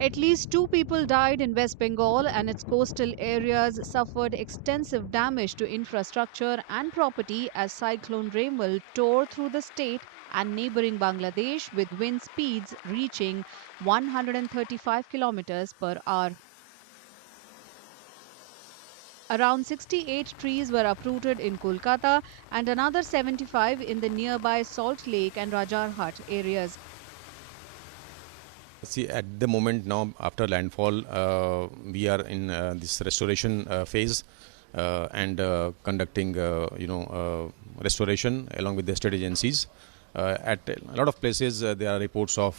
At least two people died in West Bengal, and its coastal areas suffered extensive damage to infrastructure and property as Cyclone Remal tore through the state and neighboring Bangladesh with wind speeds reaching 135 kilometers per hour. Around 68 trees were uprooted in Kolkata and another 75 in the nearby Salt Lake and Rajarhat areas. See, at the moment now, after landfall, we are in this restoration phase and conducting, restoration along with the state agencies. At a lot of places, there are reports of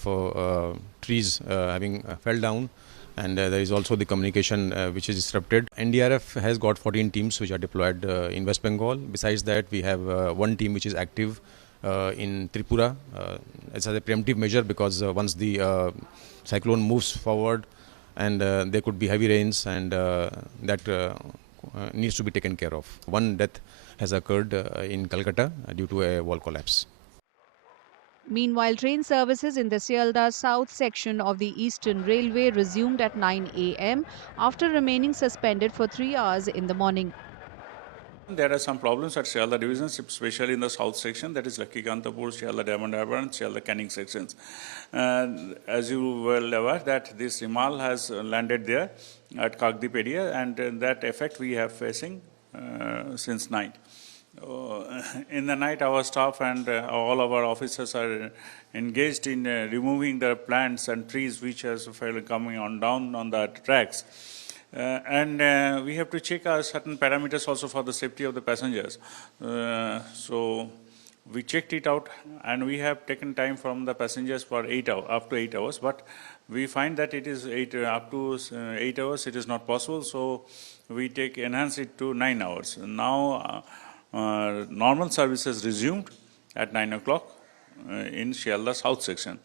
trees having fell down, and there is also the communication which is disrupted. NDRF has got 14 teams which are deployed in West Bengal. Besides that, we have one team which is active in Tripura. It's as a preemptive measure because once the cyclone moves forward and there could be heavy rains, and that needs to be taken care of. One death has occurred in Kolkata due to a wall collapse. Meanwhile, train services in the Sealdah South section of the Eastern Railway resumed at 9 a.m. after remaining suspended for 3 hours in the morning. There are some problems at Sealdah divisions, especially in the south section, that is Lakkikantapur, Sealdah Diamond Harbour and Sealdah Canning sections. As you well aware that this Rimal has landed there at Kakdip area, and that effect we have facing since night. In the night, our staff and all our officers are engaged in removing the plants and trees which has coming on down on the tracks. And we have to check certain parameters also for the safety of the passengers. So we checked it out, and we have taken time from the passengers for 8 hours, up to 8 hours. But we find that it is up to 8 hours. It is not possible. So we enhance it to 9 hours. Now normal services resumed at 9 o'clock in Sealdah South section.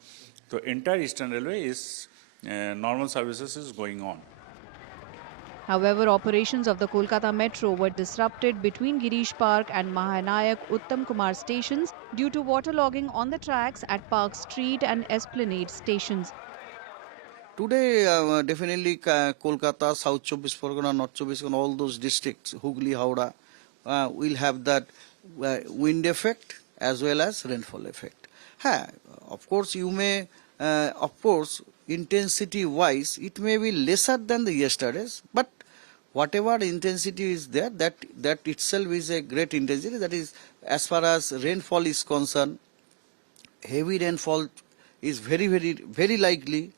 So entire Eastern Railway is normal services is going on. However, operations of the Kolkata Metro were disrupted between Girish Park and Mahanayak Uttam Kumar stations due to waterlogging on the tracks at Park Street and Esplanade stations. Today, definitely Kolkata, South Chobis Pargana, North Chobis Pargana, all those districts, Hooghly, Howrah, will have that wind effect as well as rainfall effect. Of course, you may, intensity-wise, it may be lesser than the yesterday's, but whatever intensity is there, that itself is a great intensity. That is, as far as rainfall is concerned, heavy rainfall is very, very, very likely.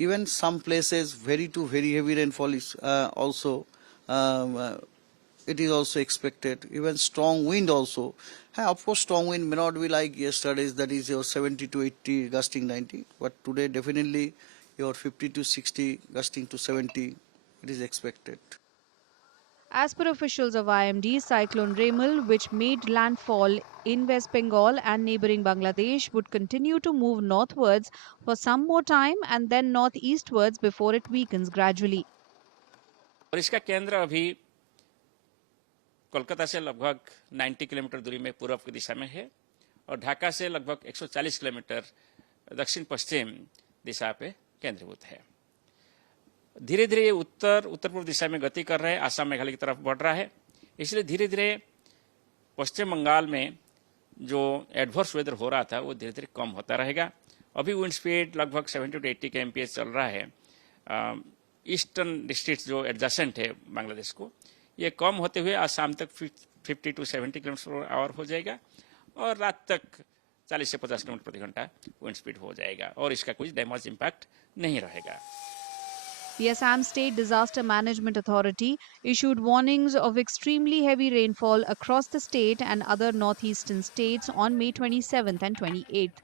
Even some places, very to very heavy rainfall is also it is also expected. Even strong wind also. Of course, strong wind may not be like yesterday's, that is your 70 to 80, gusting 90. But today, definitely, your 50 to 60, gusting to 70, it is expected. As per officials of IMD, Cyclone Remal, which made landfall in West Bengal and neighboring Bangladesh, would continue to move northwards for some more time and then northeastwards before it weakens gradually. और इसका केंद्र अभी कोलकाता से लगभग 90 kilometre दूरी में पूर्व की दिशा में है और ढाका से लगभग 140 किलोमीटर दक्षिण पश्चिम दिशा पे केंद्रीभूत है। धीरे धीरे ये उत्तर पूर्व दिशा में गति कर रहा है, आसाम मेघालय की तरफ बढ़ रहा है। इसलिए धीरे धीरे पश्चिम बंगाल में जो एडवर्स वेदर हो रहा था वो धीरे धीरे कम होता रहेगा। अभी विंड स्पीड लगभग 70 टू 80 kmph चल रहा है। ईस्टर्न डिस्ट्रिक्ट जो एडजेसेंट है बांग्लादेश को, ये कम होते हुए आज शाम तक 50 टू 70 km/h हो जाएगा और रात तक 40 से 50 km प्रति घंटा विंड स्पीड हो जाएगा और इसका कोई डैमेज इम्पैक्ट नहीं रहेगा। The Assam State Disaster Management Authority issued warnings of extremely heavy rainfall across the state and other northeastern states on May 27th and 28th.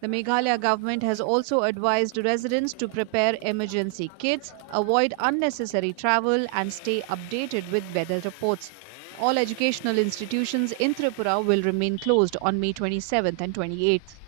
The Meghalaya government has also advised residents to prepare emergency kits, avoid unnecessary travel and stay updated with weather reports. All educational institutions in Tripura will remain closed on May 27th and 28th.